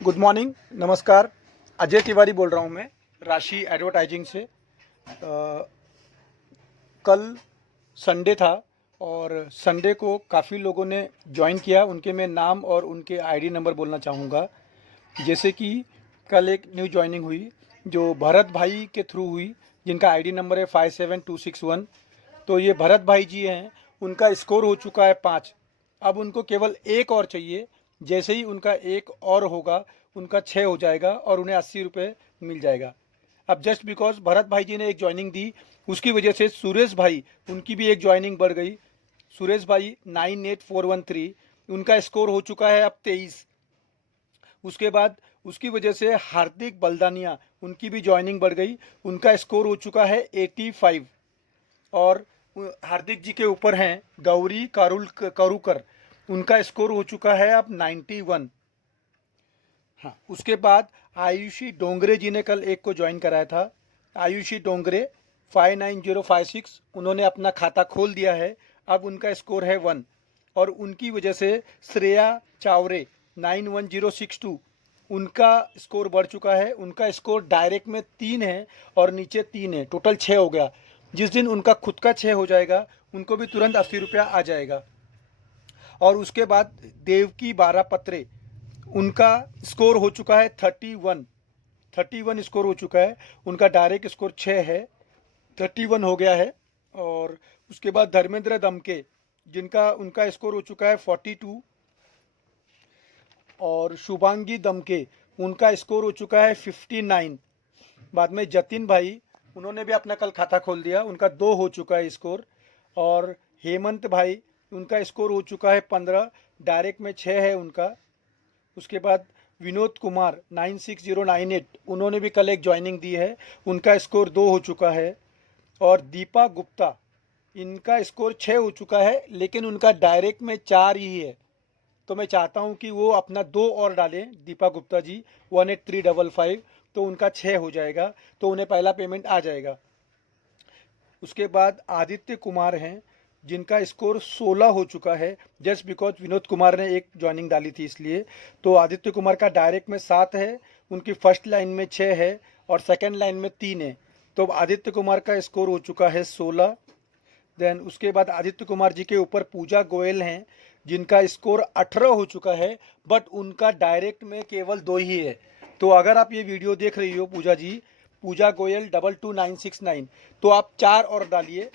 Good morning, नमस्कार। अजय तिवारी बोल रहा हूँ मैं, राशि एडवर्टाइजिंग से। कल संडे था और संडे को काफ़ी लोगों ने ज्वाइन किया। उनके मैं नाम और उनके आईडी नंबर बोलना चाहूँगा। जैसे कि कल एक न्यू ज्वाइनिंग हुई जो भरत भाई के थ्रू हुई, जिनका आईडी नंबर है 57261। तो ये भरत भाई जी हैं, उनका स्कोर हो चुका है 5। अब उनको केवल एक और चाहिए। जैसे ही उनका एक और होगा, उनका 6 हो जाएगा और उन्हें 80 रुपये मिल जाएगा। अब जस्ट बिकॉज भरत भाई जी ने एक ज्वाइनिंग दी, उसकी वजह से सुरेश भाई, उनकी भी एक ज्वाइनिंग बढ़ गई। सुरेश भाई 98413, उनका स्कोर हो चुका है अब 23। उसके बाद उसकी वजह से हार्दिक बलदानिया, उनकी भी ज्वाइनिंग बढ़ गई, उनका स्कोर हो चुका है 85। और हार्दिक जी के ऊपर हैं गौरी करूकर, उनका स्कोर हो चुका है अब 91। हाँ, उसके बाद आयुषी डोंगरे जी ने कल एक को ज्वाइन कराया था। आयुषी डोंगरे 59056, उन्होंने अपना खाता खोल दिया है। अब उनका स्कोर है 1। और उनकी वजह से श्रेया चावरे 91062, उनका स्कोर बढ़ चुका है। उनका स्कोर डायरेक्ट में 3 है और नीचे 3 है, टोटल 6 हो गया। जिस दिन उनका खुद का 6 हो जाएगा, उनको भी तुरंत 80 रुपया आ जाएगा। और उसके बाद देवकी 12 पत्रे, उनका स्कोर हो चुका है 31 स्कोर हो चुका है। उनका डायरेक्ट स्कोर 6 है, 31 हो गया है। और उसके बाद धर्मेंद्र दमके, जिनका उनका स्कोर हो चुका है 42। और शुभांगी दमके, उनका स्कोर हो चुका है 59। बाद में जतिन भाई, उन्होंने भी अपना कल खाता खोल दिया, उनका 2 हो चुका है स्कोर। और हेमंत भाई, उनका स्कोर हो चुका है 15, डायरेक्ट में 6 है उनका। उसके बाद विनोद कुमार 96098, उन्होंने भी कल एक ज्वाइनिंग दी है, उनका स्कोर 2 हो चुका है। और दीपा गुप्ता, इनका स्कोर 6 हो चुका है, लेकिन उनका डायरेक्ट में 4 ही है। तो मैं चाहता हूं कि वो अपना 2 और डालें, दीपा गुप्ता जी 18355, तो उनका 6 हो जाएगा, तो उन्हें पहला पेमेंट आ जाएगा। उसके बाद आदित्य कुमार हैं, जिनका स्कोर 16 हो चुका है, जस्ट बिकॉज विनोद कुमार ने एक ज्वाइनिंग डाली थी इसलिए। तो आदित्य कुमार का डायरेक्ट में 7 है, उनकी फर्स्ट लाइन में 6 है और सेकंड लाइन में 3 है। तो आदित्य कुमार का स्कोर हो चुका है 16। देन उसके बाद आदित्य कुमार जी के ऊपर पूजा गोयल हैं, जिनका स्कोर 18 हो चुका है, बट उनका डायरेक्ट में केवल 2 ही है। तो अगर आप ये वीडियो देख रही हो पूजा जी, पूजा गोयल 22969, तो आप 4 और डालिए,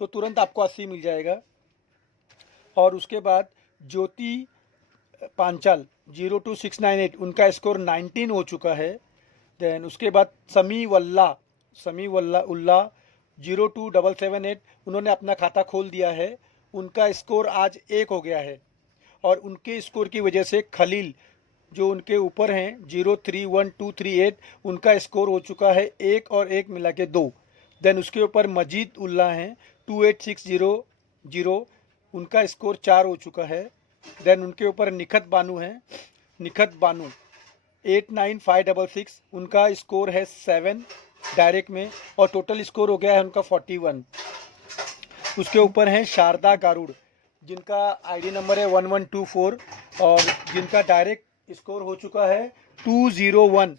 तो तुरंत आपको 80 मिल जाएगा। और उसके बाद ज्योति पांचाल 02698, उनका स्कोर 19 हो चुका है। देन उसके बाद समी वल्ला उल्ला 02778, उन्होंने अपना खाता खोल दिया है, उनका स्कोर आज 1 हो गया है। और उनके स्कोर की वजह से खलील, जो उनके ऊपर हैं 031238, उनका स्कोर हो चुका है 1 और 1 मिला के 2। देन उसके ऊपर मजीद उल्ला हैं 28600, उनका स्कोर 4 हो चुका है। देन उनके ऊपर निखत बानू हैं, निखत बानू 89566, उनका स्कोर है 7 डायरेक्ट में, और टोटल स्कोर हो गया है उनका 41। उसके ऊपर हैं शारदा गारुड़, जिनका आईडी नंबर है 1124, और जिनका डायरेक्ट स्कोर हो चुका है 201।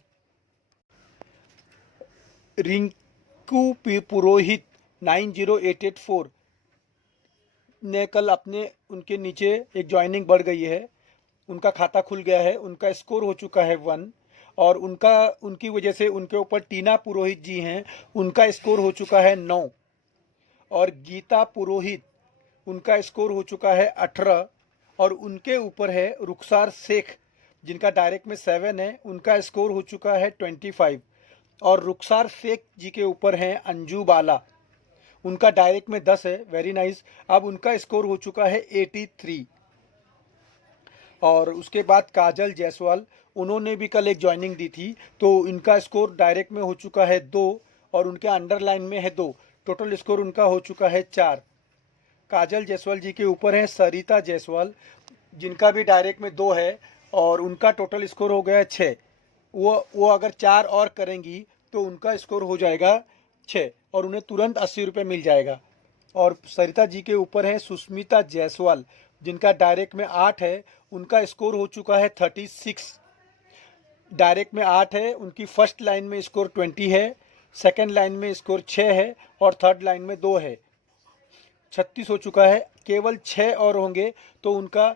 रिंकू पुरोहित 90884 ने कल अपने, उनके नीचे एक ज्वाइनिंग बढ़ गई है, उनका खाता खुल गया है, उनका स्कोर हो चुका है 1। और उनकी वजह से उनके ऊपर टीना पुरोहित जी हैं, उनका स्कोर हो चुका है 9। और गीता पुरोहित, उनका स्कोर हो चुका है 18। और उनके ऊपर है रुखसार शेख, जिनका डायरेक्ट में 7 है, उनका स्कोर हो चुका है 25। और रुखसार शेख जी के ऊपर हैं अंजू बाला, उनका डायरेक्ट में 10 है, वेरी नाइस। अब उनका स्कोर हो चुका है 83। और उसके बाद काजल जायसवाल, उन्होंने भी कल एक ज्वाइनिंग दी थी, तो इनका स्कोर डायरेक्ट में हो चुका है 2 और उनके अंडरलाइन में है 2, टोटल स्कोर उनका हो चुका है 4। काजल जायसवाल जी के ऊपर है सरिता जायसवाल, जिनका भी डायरेक्ट में 2 है और उनका टोटल स्कोर हो गया है 6। वो अगर 4 और करेंगी तो उनका स्कोर हो जाएगा 6 और उन्हें तुरंत 80 रुपये मिल जाएगा। और सरिता जी के ऊपर है सुष्मिता जायसवाल, जिनका डायरेक्ट में 8 है, उनका स्कोर हो चुका है 36। डायरेक्ट में 8 है, उनकी फर्स्ट लाइन में स्कोर 20 है, सेकंड लाइन में स्कोर 6 है और थर्ड लाइन में 2 है। 36 हो चुका है, केवल 6 और होंगे तो उनका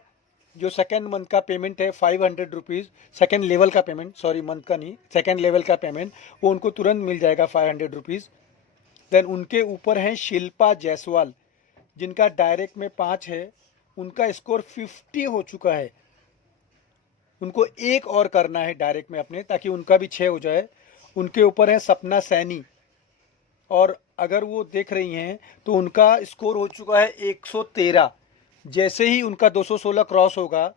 जो सेकेंड मंथ का पेमेंट है 500 रुपीज़, सेकेंड लेवल का पेमेंट, सॉरी मंथ का नहीं, सेकेंड लेवल का पेमेंट, वो उनको तुरंत मिल जाएगा 500 रुपीज़। देन उनके ऊपर हैं शिल्पा जायसवाल, जिनका डायरेक्ट में 5 है, उनका स्कोर 50 हो चुका है। उनको एक और करना है डायरेक्ट में अपने, ताकि उनका भी 6 हो जाए। उनके ऊपर है सपना सैनी, और अगर वो देख रही हैं तो उनका स्कोर हो चुका है 113। जैसे ही उनका 216 क्रॉस होगा,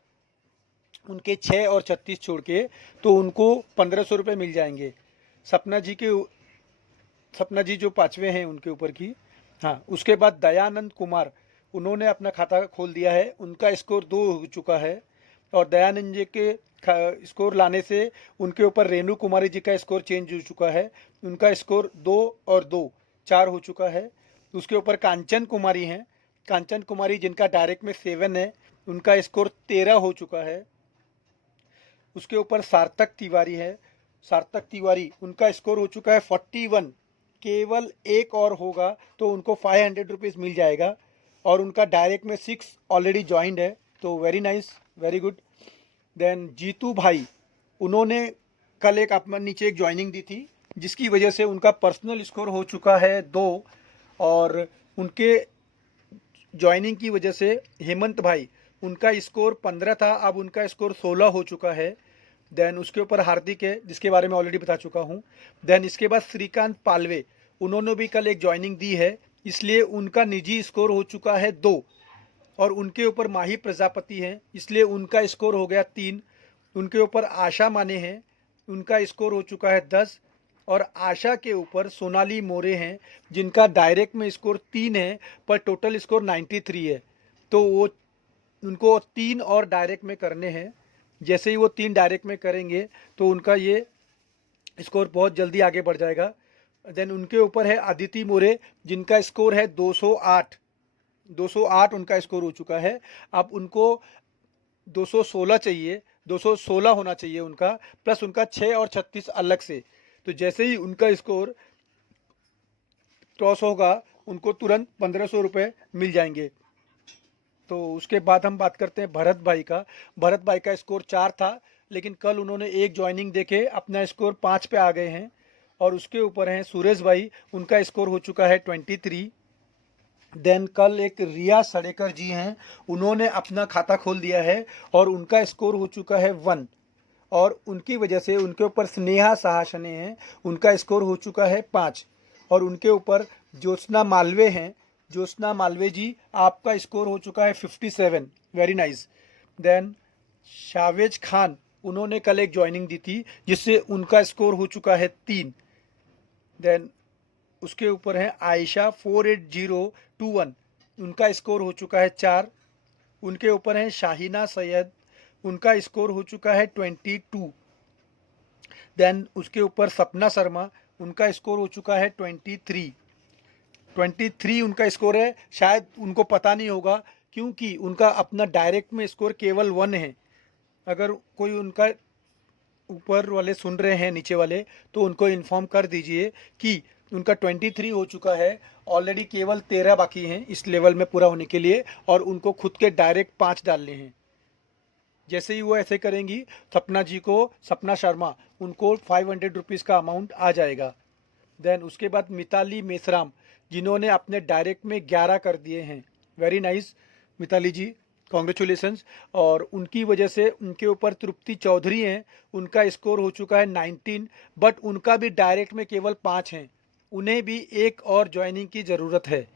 उनके 6 और 36 छोड़ के, तो उनको 1500 रुपये मिल जाएंगे। सपना जी जो पाँचवें हैं उनके ऊपर की। हाँ, उसके बाद दयानंद कुमार, उन्होंने अपना खाता खोल दिया है, उनका स्कोर 2 हो चुका है। और दयानंद जी के स्कोर लाने से उनके ऊपर रेणु कुमारी जी का स्कोर चेंज हो चुका है, उनका स्कोर 2 और 2 4 हो चुका है। उसके ऊपर कांचन कुमारी हैं, कांचन कुमारी जिनका डायरेक्ट में 7 है, उनका स्कोर 13 हो चुका है। उसके ऊपर सार्थक तिवारी है, सार्थक तिवारी, उनका स्कोर हो चुका है 41। केवल एक और होगा तो उनको 500 रुपीज़ मिल जाएगा, और उनका डायरेक्ट में 6 ऑलरेडी ज्वाइंट है, तो very nice, very good. Then Jitu भाई, उन्होंने कल एक अपना नीचे एक ज्वाइनिंग दी थी, जिसकी वजह से उनका पर्सनल स्कोर हो चुका है 2, और उनके ज्वाइनिंग की वजह से हेमंत भाई, उनका स्कोर 15 था, अब उनका स्कोर 16 हो चुका है। देन उसके ऊपर हार्दिक है, जिसके बारे में ऑलरेडी बता चुका हूँ। देन इसके बाद श्रीकांत पालवे, उन्होंने भी कल एक ज्वाइनिंग दी है, इसलिए उनका निजी स्कोर हो चुका है 2। और उनके ऊपर माही प्रजापति हैं, इसलिए उनका स्कोर हो गया 3। उनके ऊपर आशा माने हैं, उनका स्कोर हो चुका है 10। और आशा के ऊपर सोनाली मोरे हैं, जिनका डायरेक्ट में स्कोर 3 है, पर टोटल स्कोर 93 है। तो वो उनको 3 और डायरेक्ट में करने हैं। जैसे ही वो 3 डायरेक्ट में करेंगे तो उनका ये स्कोर बहुत जल्दी आगे बढ़ जाएगा। देन उनके ऊपर है अदिति मोरे, जिनका स्कोर है 208। 208 उनका स्कोर हो चुका है। अब उनको 216 चाहिए, 216 होना चाहिए उनका, प्लस उनका 6 और 36 अलग से। तो जैसे ही उनका स्कोर क्रॉस होगा, उनको तुरंत 1500 रुपये मिल जाएंगे। तो उसके बाद हम बात करते हैं भरत भाई का। भरत भाई का स्कोर 4 था, लेकिन कल उन्होंने एक ज्वाइनिंग देके अपना स्कोर 5 पे आ गए हैं। और उसके ऊपर हैं सुरेश भाई, उनका स्कोर हो चुका है 23। देन कल एक रिया सड़ेकर जी हैं, उन्होंने अपना खाता खोल दिया है और उनका स्कोर हो चुका है 1। और उनकी वजह से उनके ऊपर स्नेहा सहाशने हैं, उनका स्कोर हो चुका है 5। और उनके ऊपर ज्योत्सना मालवे हैं, ज्योत्सना मालवे जी, आपका स्कोर हो चुका है 57, very nice. Then Shavez Khan, उन्होंने कल एक ज्वाइनिंग दी थी, जिससे उनका स्कोर हो चुका है 3। देन उसके ऊपर है आयशा 48021, उनका स्कोर हो चुका है 4। उनके ऊपर है शाहिना सैयद, उनका स्कोर हो चुका है 22। देन उसके ऊपर सपना शर्मा, उनका स्कोर हो चुका है 23। 23 उनका स्कोर है, शायद उनको पता नहीं होगा, क्योंकि उनका अपना डायरेक्ट में स्कोर केवल 1 है। अगर कोई उनका ऊपर वाले सुन रहे हैं, नीचे वाले, तो उनको इन्फॉर्म कर दीजिए कि उनका 23 हो चुका है, ऑलरेडी केवल 13 बाकी हैं इस लेवल में पूरा होने के लिए, और उनको खुद के डायरेक्ट 5 डालने हैं। जैसे ही वो ऐसे करेंगी, सपना जी को, सपना शर्मा, उनको 500 रुपीज़ का अमाउंट आ जाएगा। देन उसके बाद मिताली मेसराम, जिन्होंने अपने डायरेक्ट में 11 कर दिए हैं, वेरी नाइस मिताली जी, कॉन्ग्रेचुलेसन्स। और उनकी वजह से उनके ऊपर तृप्ति चौधरी हैं, उनका स्कोर हो चुका है 19, बट उनका भी डायरेक्ट में केवल 5 हैं, उन्हें भी एक और ज्वाइनिंग की ज़रूरत है।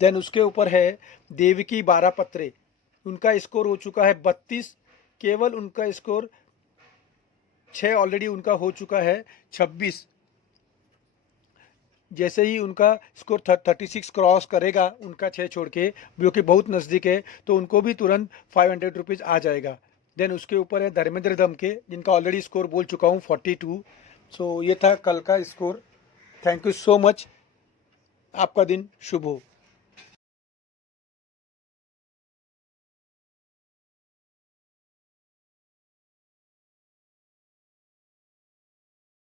देन उसके ऊपर है देवकी बारापत्रे, उनका स्कोर हो चुका है 32, केवल उनका स्कोर 6 ऑलरेडी उनका हो चुका है 26। जैसे ही उनका स्कोर 36 क्रॉस करेगा, उनका 6 छोड़ के, जो कि बहुत नज़दीक है, तो उनको भी तुरंत 500 रुपीज़ आ जाएगा। देन उसके ऊपर है धर्मेंद्र दमके, जिनका ऑलरेडी स्कोर बोल चुका हूँ 42। सो ये था कल का score. Thank you so much, आपका दिन शुभ हो।